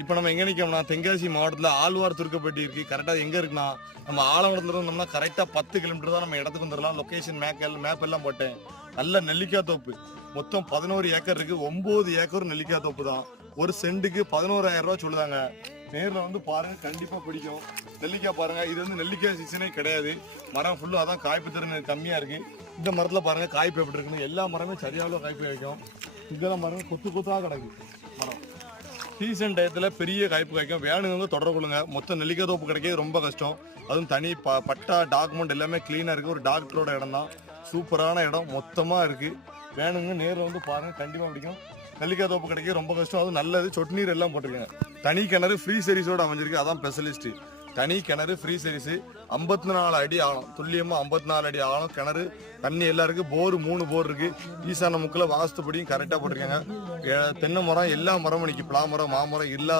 இப்போ நம்ம எங்கே நிற்கோம்னா தென்காசி மாவட்டத்தில் ஆழ்வார் துருக்கப்பட்டி இருக்குது. கரெக்டாக எங்கே இருக்குன்னா நம்ம ஆலங்குளத்தில் இருந்தோம்னா கரெக்டாக 10 கிலோமீட்டர் தான் நம்ம இடத்துக்கு வந்துடலாம். லொக்கேஷன் மேப் எல்லாம் போட்டேன். நல்ல நெல்லிக்காய் தோப்பு, மொத்தம் 11 ஏக்கர் இருக்குது. 9 ஏக்கர் நெல்லிக்காய் தோப்பு தான். ஒரு சென்ட்டுக்கு 11,000 ரூபா சொல்லுதாங்க. நேரில் வந்து பாருங்கள், கண்டிப்பாக பிடிக்கும். நெல்லிக்காய் பாருங்கள், இது வந்து நெல்லிக்காய் சீசனே கிடையாது. மரம் ஃபுல்லாக அதான் காய்ப்பு திறன் கம்மியாக இருக்குது. இந்த மரத்தில் பாருங்கள் காய்ப்பு எப்படி இருக்குன்னு. எல்லா மரமே சரியாவில் காய்ப்பு வைக்கும். இதெல்லாம் பாருங்கள் கொத்து கொத்தாக கிடக்கு மரம். சீசன் டயத்தில் பெரிய காய்ப்பு காய்க்கும். வேணுங்க தொடர்பு கொள்ளுங்க. மொத்தம் நெல்லிக்காய் தோப்பு கிடைக்கிறது ரொம்ப கஷ்டம். அதுவும் தனி பட்டா டாக்குமெண்ட் எல்லாமே க்ளீனாக இருக்குது. ஒரு டாக்டரோட இடம் தான். சூப்பரான இடம் மொத்தமாக இருக்குது. வேணுங்க நேரில் வந்து பாருங்கள், கண்டிப்பாக பிடிக்கும். நெல்லிக்காய் தோப்பு கிடைக்க ரொம்ப கஷ்டம். அதுவும் நல்லது. சொட்டு நீர் எல்லாம் போட்டிருக்காங்க. தனி கிணறு ஃப்ரீ சர்வீஸோடு அமைஞ்சிருக்கு. அதான் ஸ்பெஷலிஸ்ட்டு. தனி கிணறு ஃப்ரீ சர்வீஸு. 54 அடி ஆழம், துல்லியமாக 54 அடி ஆழம் கிணறு. தண்ணி எல்லாம் இருக்குது. போர் 3 போர் இருக்குது. ஈசான முக்கில் வாஸ்துப்படியும் கரெக்டாக போட்டிருக்காங்க. தென்னை மரம் எல்லா மரமும் நிற்கி. பலா மரம், மாமரம் எல்லா